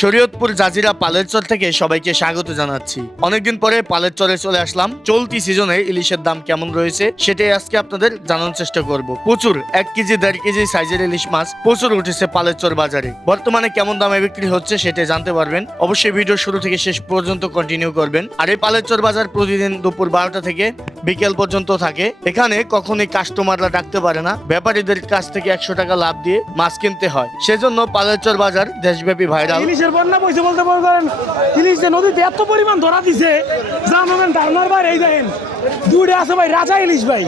Shariatpur Jazeera Palerchar থেকে সবাইকে স্বাগত জানাচ্ছি। অনেকদিন পরে পালেরচরে চলে আসলাম। চলতি সিজনে ইলিশের দাম কেমন রয়েছে সেটাই আজকে আপনাদের জানানোর চেষ্টা করব। প্রচুর 1 কেজি 1.5 কেজি সাইজের ইলিশ মাছ প্রচুর উঠেছে পালেরচর বাজারে। বর্তমানে কেমন দামে বিক্রি হচ্ছে সেটা জানতে পারবেন। অবশ্যই ভিডিও শুরু থেকে শেষ পর্যন্ত কন্টিনিউ করবেন। আর এই পালেরচর বাজার প্রতিদিন দুপুর 12টা থেকে বিকেল পর্যন্ত থাকে। এখানে কখনোই কাস্টমাররা ডাকতে পারে না, ব্যাপারীদের কাছ থেকে 100 টাকা লাভ দিয়ে মাছ কিনতে হয়। সেজন্য পালেরচর বাজার দেশব্যাপী ভাইরাল। ইলিশের বন্যা বইছে বলতে পারেন। ইলিশ যে নদীতে এত পরিমাণ ধরা দিছে যা মানে ধারণার বাইরে। এই দেখেন দুইটা আছে ভাই, রাজা ইলিশ ভাই।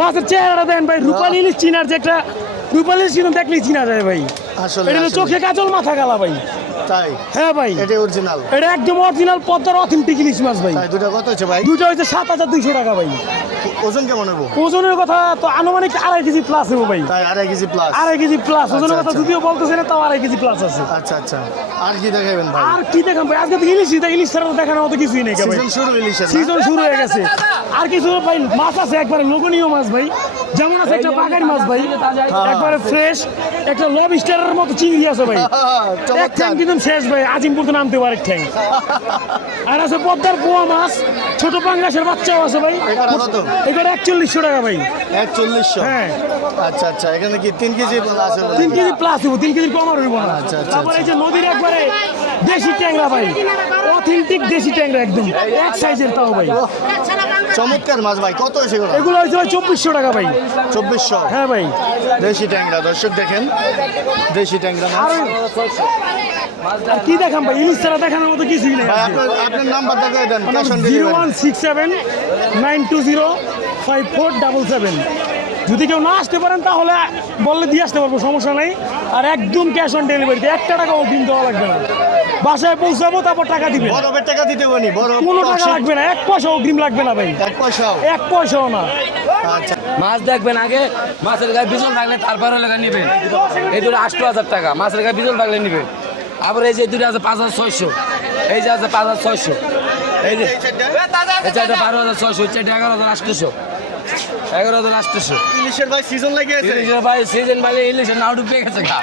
মাছের চেহারাটা দেখেন ভাই, রূপালী ইলিশ চিনার যে একটা রূপালী ইলিশ কিন্তু দেখলেই চিনা যায় ভাই। আসলে এটা চোখে কাজল মাথা গালা ভাই। তাই? হ্যাঁ ভাই, এটা অরিজিনাল, এটা একদম অরিজিনাল পদ্মার অথেন্টিক ইলিশ মাছ ভাই। তাই দুটো কত হচ্ছে ভাই? দুটো হচ্ছে 7,200 টাকা ভাই। ওজন কেমন হবে? ওজনের কথা তো আনুমানিক 2.5 কেজি প্লাস হবে ভাই। তাই 2.5 কেজি প্লাস? 2.5 কেজি প্লাস ওজনের কথা আচ্ছা। যদিও বলতেছে না, তাও 2.5 কেজি প্লাস আছে। আচ্ছা আচ্ছা, আর কি দেখাবেন ভাই? আর কি দেখাম ভাই, আজকে তো ইলিশ ছাড়া তো দেখানোর মতো কিছুই নেই ভাই। সিজন শুরু ইলিশের না? সিজন শুরু হয়ে গেছে। আর কিছু ভাই মাছ আছে একবারে লোভনীয় মাছ ভাই। যেমন আছে একটা বাগারি মাছ ভাই, একবারে ফ্রেশ। একটা লবস্টারের মতো চিংড়ি আছে ভাই। এক ঠ্যাং কিন্তু শেষ ভাই, আজিমপুর তো নামতে পারে এক ঠ্যাং। আর আছে পদ্মার পোয়া মাছ, ছোট পাঙ্গাসের বাচ্চাও আছে ভাই। কত? এগুলো 4100 টাকা ভাই। 4100? হ্যাঁ। আচ্ছা আচ্ছা, এখানে কি 3 কেজি আছে? 3 কেজি প্লাস হইব, 3 কেজি কম আর হইব না। আচ্ছা, আচ্ছা, তারপরে এই যে নদীর একবারে দেশি ট্যাংরা ভাই, অথেন্টিক দেশি ট্যাংরা একদম এক সাইজের তাও ভাই। চমৎকার মাছ ভাই, কত হয়েছে এগুলো? এগুলো হচ্ছে ভাই 2400 টাকা ভাই। 2400? হ্যাঁ ভাই। দেশি ট্যাংরা, দর্শক দেখেন দেশি ট্যাংরা মাছ। আর কি দেখাম ভাই, ইলিশ ছাড়া দেখানোর মতো কিছুই নেই। ভাই আপনার নাম্বারটা দিয়ে দেন, ক্যাশ অন ডেলিভারি। 01679205477। যদি কেউ না আসতে পারেন তাহলে বললে দিয়ে আসতে পারবো, সমস্যা নাই। আর একদম ক্যাশ অন ডেলিভারিতে 1 টাকাও অগ্রিম দেওয়া লাগবে না। বাসায় পৌঁছাবো তারপর টাকা দিবেন। বরফের টাকা দিতে বনি? বরফ কোনো টাকা লাগবে না, 1 পয়সা অগ্রিম লাগবে না ভাই। 1 পয়সাও? 1 পয়সাও না। আচ্ছা, মাছ দেখবেন আগে, মাছের গায়ে বিজল থাকলে তারপরে লেখা নেবেন। এই দুটো 8000 টাকা, মাছের গায়ে বিজল থাকলে নেবেন। আবার এই যে দুটো আছে 5600, এই যে আছে 5600, এই যে এই চারটা 12600, এই চারটা 11800, 11800। ইলিশের ভাই সিজন লাগিয়েছে? ইলিশের ভাই সিজন ভাই, ইলিশের নাও ডুবে গেছে গা,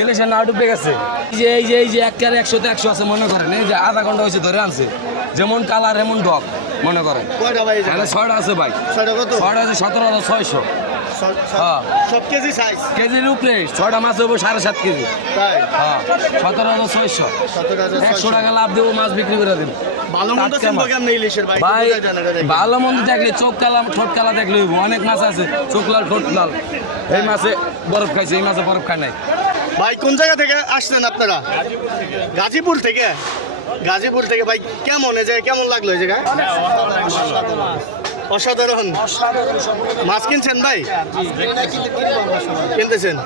ইলিশের নাও ডুবে গেছে। এই যে একটার 100 তে 100 আছে মনে করেন। এই যে আধা ঘন্টা হয়েছে ধরে আনছে, যেমন কালার এমন ডক মনে করেন। কয়টা ভাই? এখানে 6টা আছে ভাই। 6টা কত? 6টা আছে 17600। হ্যাঁ, সব কেজি সাইজ? কেজির উপরে 6টা মাছ হবো 7.5 কেজি। তাই? হ্যাঁ, 17600। 100 17,600 টাকা লাভ দেবো, মাছ বিক্রি করে দেবো। ভালো মন্দ টাটকা চিনবো মাছ। কেমনে ইলিশের ভাই? ভাই বোঝা যায় না এটা দেখে। ভালো মন্দ দেখলে চোখ কালা ঠোঁট কালা দেখলে হইবো। অনেক মাছ আছে চোখ লাল ঠোঁট লাল, এই মাছে বরফ খাইছে, এই মাছে বরফ খায় নাই। ভাই কোন জায়গা থেকে আসছেন আপনারা? গাজীপুর থেকে? গাজীপুর থেকে ভাই, কেমন এই জায়গা, কেমন লাগলো এই জায়গা? অসাধারণ। মাছ কিনছেন ভাই? কিনতেছেন?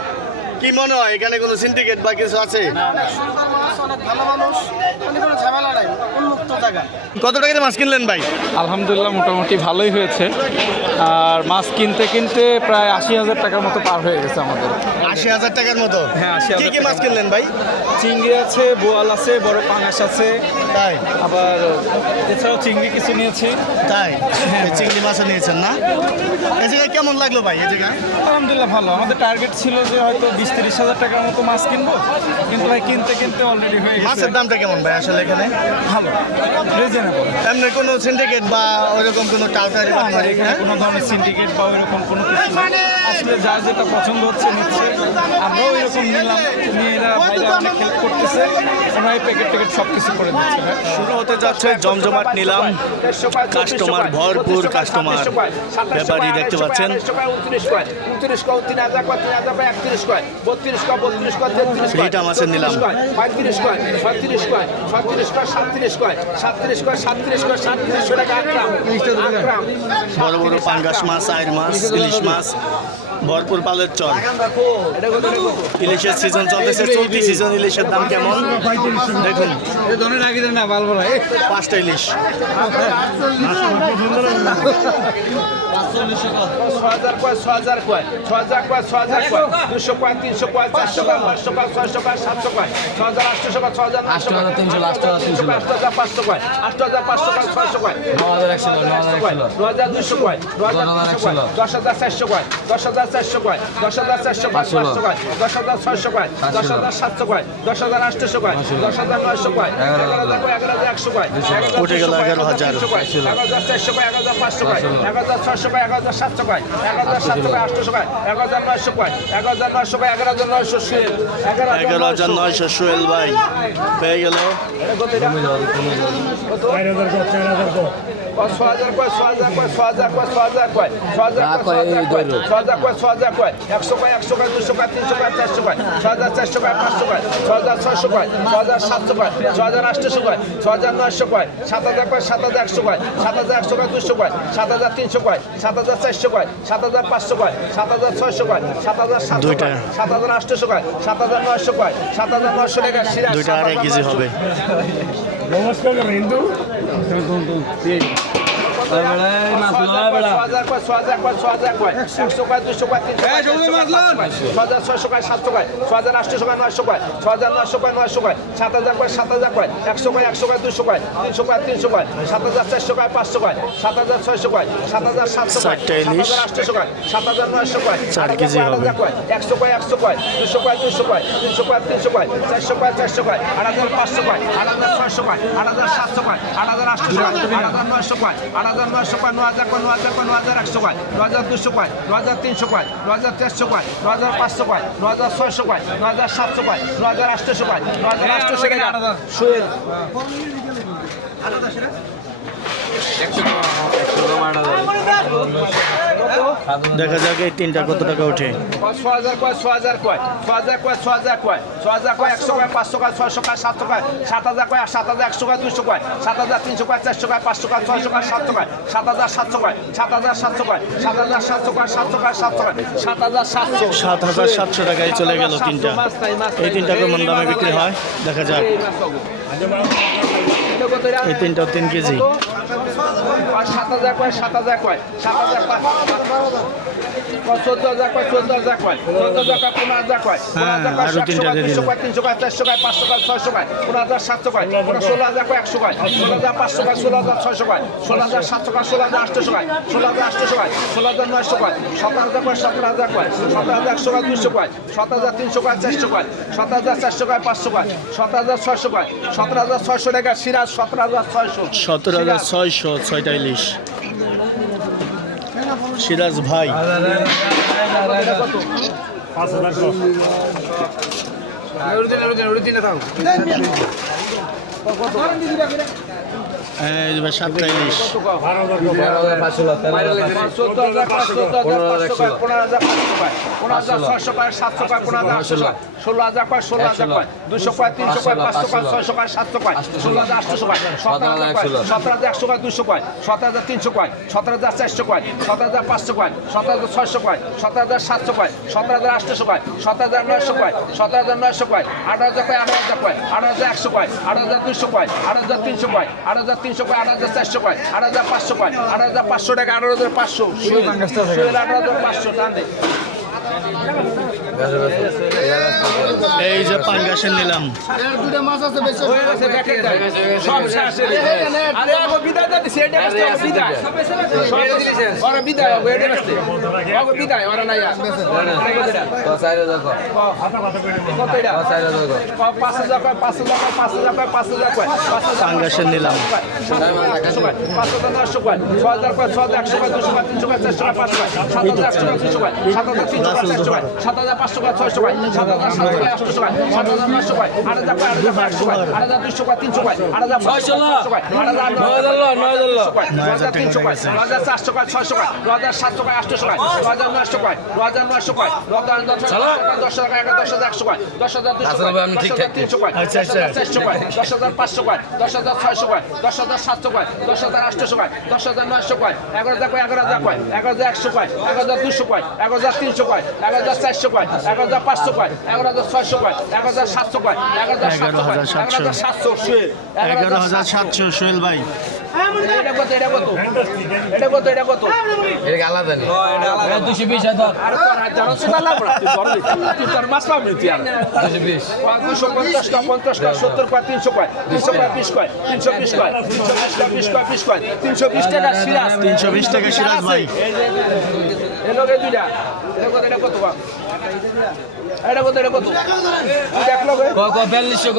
কি মনে হয় এখানে কোনো সিন্ডিকেট বা কিছু আছে? কত টাকা দিয়ে মাছ কিনলেন ভাই? আলহামদুলিল্লাহ মোটামুটি ভালোই হয়েছে। আর মাছ কিনতে কিনতে প্রায় 80,000 টাকার মতো পার হয়ে গেছে আমাদের। 80,000 টাকার মতো? হ্যাঁ, 80,000 কি কি মাছ কিনলেন ভাই? চিংড়ি আছে, বোয়াল আছে, বড় পাঙাশ আছে, তাই? আবার এছাড়াও চিংড়ি কিছু নিয়েছি। তাই? এই চিংড়ি মাছও নিয়েছেন না? এই জায়গায় কেমন লাগলো ভাই এই জায়গা? আলহামদুলিল্লাহ ভালো। আমাদের টার্গেট ছিল যে হয়তো 20-30 হাজার টাকার মতো মাছ কিনবো, কিন্তু ভাই কিনতে কিনতে অলরেডি হয়ে গেছে। মাছের দামটা কেমন ভাই আসলে এখানে? ভালো, রিজনেবল। এমনি কোনো সিন্ডিকেট বা ওইরকম কোনো টাউটারি না, এখানে কোনো ধরনের সিন্ডিকেট বা ওইরকম কোনো কিছু নেই। আসলে যার যেটা পছন্দ হচ্ছে নিচ্ছে, আমরাও এরকম নিলাম, নিয়ে এরা ভাইরা অনেক হেল্প করতেছে, ওনারা প্যাকেট ট্যাকেট সব কিছু করে দিচ্ছে। শুরু হতে যাচ্ছে জমজমাট নিলাম, কাস্টমার ভরপুর, কাস্টমার ব্যাপারী দেখতে পাচ্ছেন। এইটা মাছের নিলাম। বড় বড় পাঙ্গাস মাছ, আইর মাছ, ইলিশ মাছ ভরপুর পালেরচর। ইলিশের সিজন চলতেছে, চলতি সিজন। ইলিশের দাম কেমন দেখুন। 5টা ইলিশ। 10,400 কয় 10,400 কয় 500 কয় 10,600 কয় 10,700 কয় 10,800 কয় 10,900 কয় 11,000 কয় 11,100 কয় উঠে গেল 11,000 11,400 কয় 11,500 কয় 11,600 কয় 11,700 কয় 11,700 কয় 800 কয় 11,900 কয় 11,900 কয় 11,900 শুয়ে 11,900 সোহেল ভাই পেয়ে গেল। 6,000 কয় 6,000 কয় 6,000 কয় 6,000 কয় 6,000 কয় 6,000 কয় 6,000 কয় 6,000 কয় 100 কয় 100 কয় 200 কয় 300 কয় 400 কয় 6,400 কয় 500 কয় 6,600 কয় 6,700 কয় 6,800 কয় 6,900 কয় 7,000 কয় 7,100 কয় 7,100 কয় 200 কয় 7,300 কয় 7,400 কয় 7,500 কয় 7,600 কয় 7,700 দুইটা। কয় 7,800 কয় 7,900 কয় 7,900 টাকা সিরাজ দুইটা আড়াই কেজি হবে। নমস্কার হিন্দু দেখা যাক এই তিনটা কত টাকা ওঠে। 6,000 কয় 6,000 কয় 6,000 কয় 6,000 কয় 6,000 কয় 100 কয় 500 কয় 600 কয় 700 কয় 7,000 কয় 7,100 কয় 200 কয় 7,300 কয় 400 কয় 500 কয় 600 কয় 700 কয় 7,700 কয় 7,700 কয় 7,700 কয় 700 কয় 700 কয় 7,700 7,700 টাকায় চলে গেল তিনটা। এই তিনটা কেমন দামে বিক্রি হয় দেখা যাক। এই তিনটা 3 কেজি। 7,000 কয় 7,000 কয় 7,000 কয় 14,000 কয় 14,000 কয় 14,000 কয় 15,000 কয় 15,000 কয় 100 কয় 200 কয় 300 কয় 400 কয় 500 কয় 600 কয় 15,700 কয় 16,000 কয় 100 কয় 16,500 কয় 16,600 কয় 16,700 কয় 16,800 কয় 16,800 কয় 16,900 কয় 17,000 কয় 17,000 কয় 17,100 কয় 200 কয় 17,300 কয় 400 কয় 17,400 কয় 500 কয় 17,600 কয় 17,600 টাকা সিরাজ 17,600 17,600 ছয়টা ইলিশ। সিরাজ ভাই এই যে 7টা ইলিশ। 16,000 কয় 16,000 কয় 200 কয় 300 কয় 500 কয় 600 কয় 700 কয় 16,800 কয় 17,100 কয় 200 কয় 17,300 কয় 17,400 কয় 17,500 কয় 17,600 কয় 17,700 কয় 17,800 কয় 17,900 কয় 17,900 কয় 8,000 কয় 8,000 কয় 8,100 কয় 8,200 কয় 8,300 কয় 8,300 কয় 8,400 কয় 8,500 কয় 8,500 টাকা 8,500 8,500 টান দে। এই যে পাঙ্গাসের নিলাম। পাঙ্গাসের নিলাম। 5,900 কয় 6,000 কয় 6,100 কয় 200 কয় 300 কয় 400 কয় 500 কয় 7,800 কয় 200 কয় 7,300 কয় 400 কয় 7,500 কয় 600 কয় 7,700 কয় 800 কয় 7,900 কয় 8,000 কয় 8,100 কয় 8,200 কয় 300 কয় 8,500 কয় 9,300 কয় 9,400 কয় 600 কয় 9,700 কয় 800 কয় 9,900 কয় 9,900 কয় 10,100 কয় 10,100 কয় 10,200 কয় 10,300 কয় 10,400 কয় 10,500 কয় 10,600 কয় 10,700 কয় 10,800 কয় 10,900 কয় 11,000 কয় 11,000 কয় 11,100 কয় 11,200 কয় 11,300 কয় 11,400 কয় 11,500 কয় 11,600 কয় 11,700 কয় 11,700 কয় 11,700 শুয়ে 11,700 সোহেল ভাই। এটা কত এটা কত এটা কত এটা কত এটা কি আলাদা নেই 220 হাজার আর তোর জানো তো না পড়া তুই তোর মাছ পাবি তুই আর 220 250 কা 50 কা 70 কা 300 কয় 300 কয় 20 কয় 320 কয় 320 কয় 20 কয় 20 কয় 320 টাকা সিরাজ 320 টাকা সিরাজ ভাই। এই যে এলো রে দুইটা এটা কত বা এটা কত দুইটা এক লগে 4200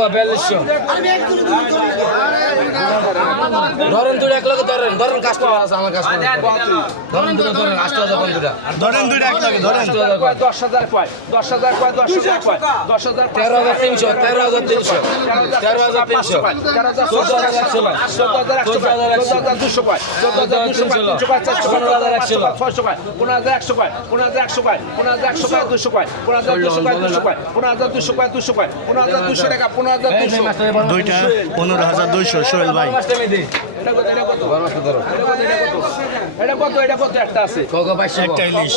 ধরেন দুটো এক লগে ধরেন কাস্টমার আছে আমার কাস্টমার ধরেন দুটো ধরেন 8000 দুটো ধরেন দুইটা এক লাগে ধরেন 10,000 কয় 10,000 কয় 10,000 কয় 10,000 13300 দুইটা 15,200 সোহেল ভাই। এটা কত একটা আছে একটা ইলিশ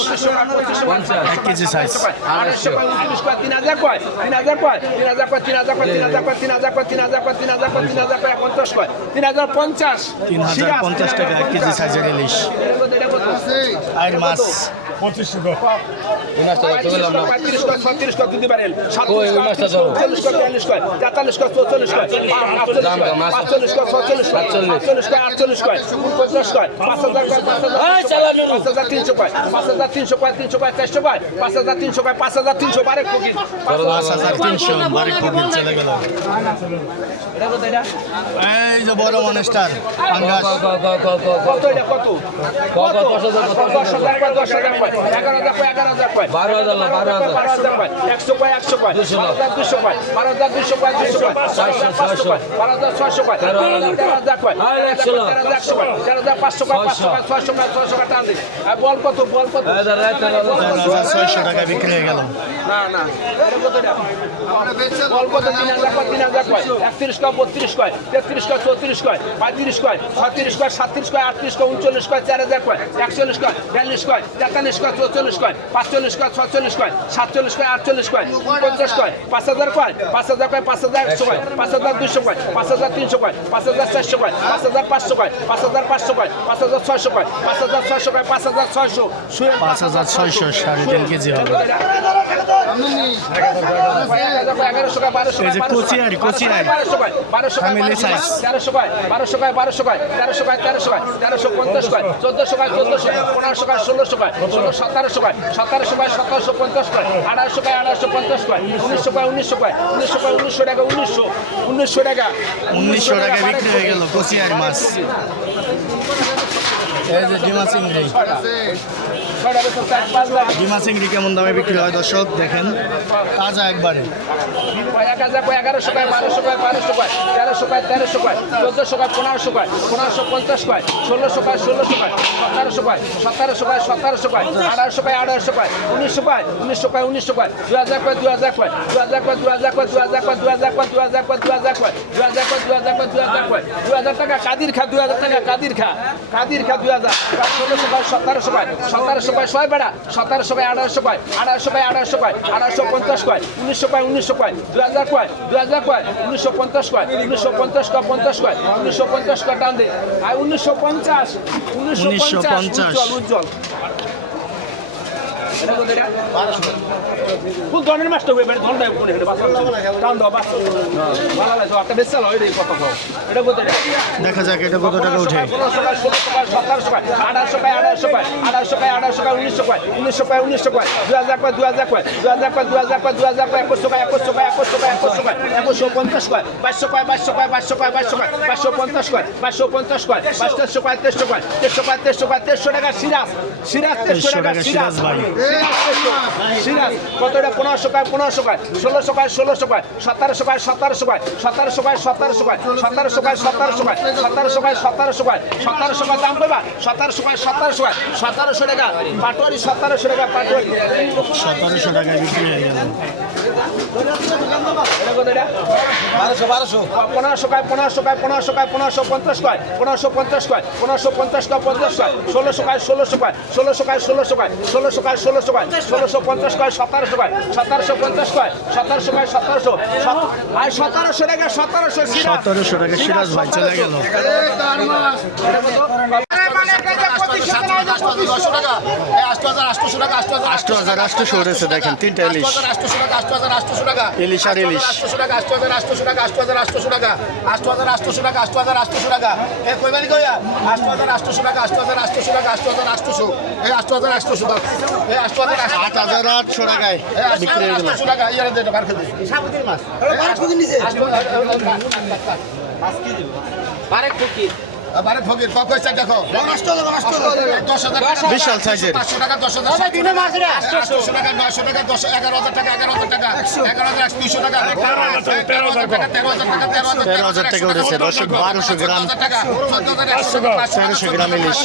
1 কেজি সাইজ 3,000 কয় 3,000 কয় 3,050 টাকা 1 কেজি সাইজের ইলিশ। আর মাছ 5,300 বাড়ি পুকুর চলে গেল। এই যে বড় মনেস্টার পাঙ্গাস কত এটা কত 10,000 কয় 11,000 কয় 12,000 না 12,000 100 কয় 100 কয় 12,200 কয় 12,200 কয় 200 কয় 500 কয় 12,600 কয় 13,000 কয় 13,100 কয় 13,500 কয় 500 কয় 600 কয় টান দিই আর বল কত 13,600 টাকা বিক্রি হয়ে গেল। না এটা কত এটা বল কত 3,000 কয় 3,000 কয় 31 কয় 32 কয় 33 কয় 34 কয় 35 কয় 36 কয় 37 কয় 38 কয় 39 কয় 4,000 কয় 41 কয় 42 কয় 43 কয় 44 কয় 45 কয় 46 কয় 47 কয় 48 কয় 50 কয় 5,000 কয় 5,000 কয় 5,100 কয় 5,200 কয় 5,300 কয় 5,400 কয় 5,500 কয় 5,500 কয় 5,600 কয় 5,600 কয় 5,600 5,600 3.5 কেজি হবে। এই যে কোচিয়ার ফ্যামিলি সাইজ 1300 কয় 1200 কয় 1300 কয় 1300 কয় 1350 কয় 1400 কয় 1500 কয় 1600 কয় 1700 কয় 1750 কয় 1800 কয় 1850 কয় 1900 কয় 1900 কয় 1900 টাকা 1900 টাকা 1900 টাকা বিক্রি হয়ে গেল কোচিয়ার মাছ। এই যে ডিমা চিংড়ি ডিমা চিংড়ি কেমন দামে বিক্রি হয় দর্শক দেখেন, তাজা একবারে। 1,000 কয় 1100 কয় 1200 কয় 1200 কয় 1300 কয় 1300 কয় 1400 কয় 1500 কয় 1550 কয় 1600 কয় 1600 কয় 1700 কয় 1700 কয় 1700 কয় 1800 কয় 1800 কয় 1900 কয় 1900 কয় 1900 কয় 2000 কয় 2000 কয় 2000 কয় 2000 কয় 2000 কয় 2000 কয় 2000 কয় 2000 কয় 2000 কয় 2000 কয় 2000 কয় 2000 টাকা কাদির খা 2000 টাকা কাদির খা 2000 1600 কয় 1700 কয় 1700 কয় 100 বেড়া 1700 কয় 1800 কয় 1800 কয় 1800 কয় 1850 কয় 1900 কয় 1900 কয় 2000 কয় 1950 কয় 1950 কয় 50 কয় 1950 কয় টান দে আর 1950 উজ্জ্বল কোন ধরনের মাছটা হবে মানে ধরনের কোন এটা বাস টান দাও বাস ভালো লাগে একটা বেশ চালো এই কথা কও এটা কত এটা দেখা যাক এটা কত টাকা উঠে। 1500 কয় 1600 কয় 1700 কয় 1800 কয় 1800 কয় 1800 কয় 1800 কয় 1900 কয় 1900 কয় 2000 কয় 2000 কয় 2000 কয় 2000 কয় 2000 কয় 2100 কয় 2100 কয় 2100 কয় 2150 কয় 2200 কয় 2200 কয় 2200 কয় 2250 কয় 2250 কয় 2200 কয় 2300 কয় 2300 কয় 2300 টাকা সিরাজ 2300 টাকা সিরাজ ভাই। সিরাজ কত এটা 1500 কয় 1500 কয় 1600 কয় 1600 কয় 1700 কয় 1700 কয় 1700 কয় 1700 কয় 1700 কয় 1700 কয় 1700 কয় 1700 কয় 1700 কয় দাম কইবা 1700 কয় 1700 কয় 1700 টাকা পাটোয়ারি 1700 টাকা পাটোয়ারি 1700 টাকায় বিক্রি হয়ে গেল। এটা কত এটা 1200 কয় 1500 কয় 1500 কয় 1550 কয় 1550 কয় 1550 কয় 50 কয় 1600 কয় 1600 কয় 1600 কয় 1600 কয় 1600 কয় 1600 কয় 1650 কয় 1700 কয় 1750 কয় 1700 কয় 1700 আর 1700 টাকা 1700 1700 টাকা সিরাজ ভাই চলে গেল। এটা কত 8,900 টাকা, 8,800 টাকা, 8,800 উঠেছে দেখেন, তিনটা ইলিশ। 8,800 টাকা, 8,800 টাকা, ইলিশ আর ইলিশ। 8,800 টাকা, 8,800 টাকা, 8,800 টাকা, 8,800 টাকা, 8,800 টাকা, এ কইবানি কইয়া 8,800 টাকা, 8,800 টাকা, 8,800, এই 8,800 টাকা, এই 8,800 8,800 টাকায় বিক্রি হয়ে গেল। 8,800 টাকা, ইয়ারে দে বার করে দে। সাবুতির মাছ। বারে ফকির কত হইছে দেখো 10,000 টাকা বিশাল সাইজের। 500 টাকা 10,000 800 টাকা 900 টাকা 11,000 টাকা 11,000 টাকা 11,200 টাকা 13,000 টাকা 13,000 টাকা উঠেছে দর্শক, 1200 গ্রাম 1300 গ্রাম ইলিশ।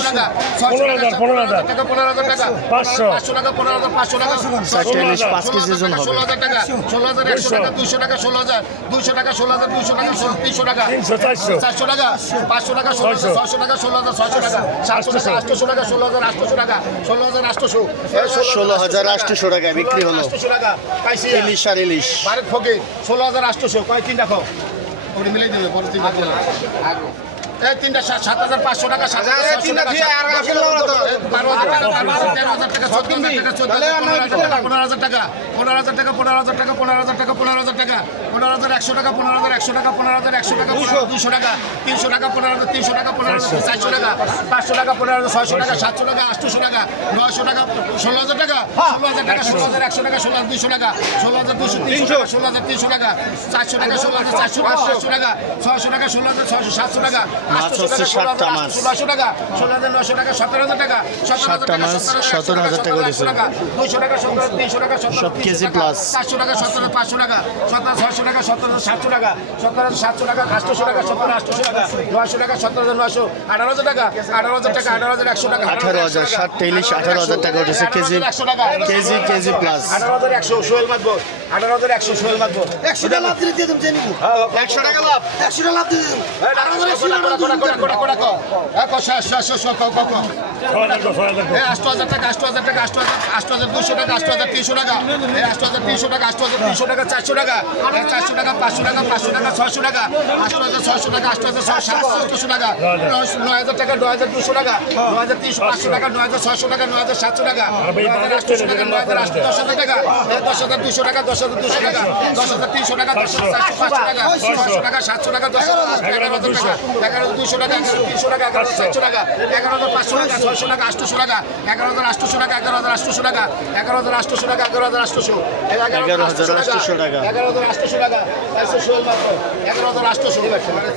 15,000 টাকা 15,000 টাকা 500 টাকা 15,500 টাকা 4টা ইলিশ 5 কেজি ওজন হবে। 16,000 টাকা 16,100 টাকা 200 টাকা 16,200 টাকা 16,200 টাকা 300 টাকা 400 টাকা 500 টাকা 600 টাকা 16,600 টাকা 700 টাকা 800 টাকা 16,800 টাকা 16,800 16,800 টাকায় বিক্রি হলো 800 টাকা পাইছি ইলিশ আর ইলিশ। ভারত ফকির 16,800 কয় তিন রাখো ওটা মিলাই দেবে বড় তিন রাখো এই তিনটা 7,500 টাকা 7,600 টাকা 12,000 টাকা 13,000 টাকা 14,000 টাকা 15,000 টাকা 15,000 টাকা 15,000 টাকা 15,000 টাকা 15,000 টাকা 15,100 টাকা 15,100 টাকা 15,100 টাকা 200 টাকা 300 টাকা 15,300 টাকা 15,400 টাকা 500 টাকা 15,600 টাকা 700 টাকা 800 টাকা 900 টাকা 16,000 টাকা 16,000 টাকা 16,100 টাকা 16,200 টাকা 16,200 300 16,300 টাকা 400 টাকা 16,400 টাকা 500 টাকা 600 টাকা 16,600 টাকা মাছ হচ্ছে 7টা মাছ। 16,900 টাকা 16,900 টাকা 17,000 টাকা 7টা মাছ 17,000 টাকা উঠেছে। 200 টাকা 300 টাকা সব কেজি প্লাস। 400 টাকা 17,500 টাকা 17,600 টাকা 17,700 টাকা 17,700 টাকা 800 টাকা 17,800 টাকা 900 টাকা 17,900 18,000 টাকা 18,000 টাকা 18,100 টাকা 18,000 7টা ইলিশ 18,000 টাকা উঠেছে KG KG plus. 18,100 Sohel Matbar 18,100 Sohel Matbar 100 টাকা লাভ দিয়ে দিতাম জানি 100 টাকা লাভ 100 টাকা লাভ দিয়ে দিতাম এই 8,000 টাকা 8,000 টাকা 8,200 টাকা 8,300 টাকা এই 8,300 টাকা 8,300 টাকা 400 টাকা 400 টাকা 500 টাকা 500 টাকা 600 টাকা 8,600 টাকা 8,600 টাকা 9,000 টাকা 9,200 টাকা 9,300 টাকা 9,600 টাকা 9,700 টাকা 9,800 টাকা 10,000 টাকা 10,200 টাকা 10,200 টাকা 10,300 টাকা 10,400 টাকা 500 টাকা 700 টাকা 11,200 টাকা 11,200 টাকা 300 টাকা 11,700 টাকা 11,500 টাকা 600 টাকা 800 টাকা 11,800 টাকা 11,800 টাকা 11,800 টাকা 11,800 11,800 টাকা 11,800 টাকা 11,800 টাকা 11,800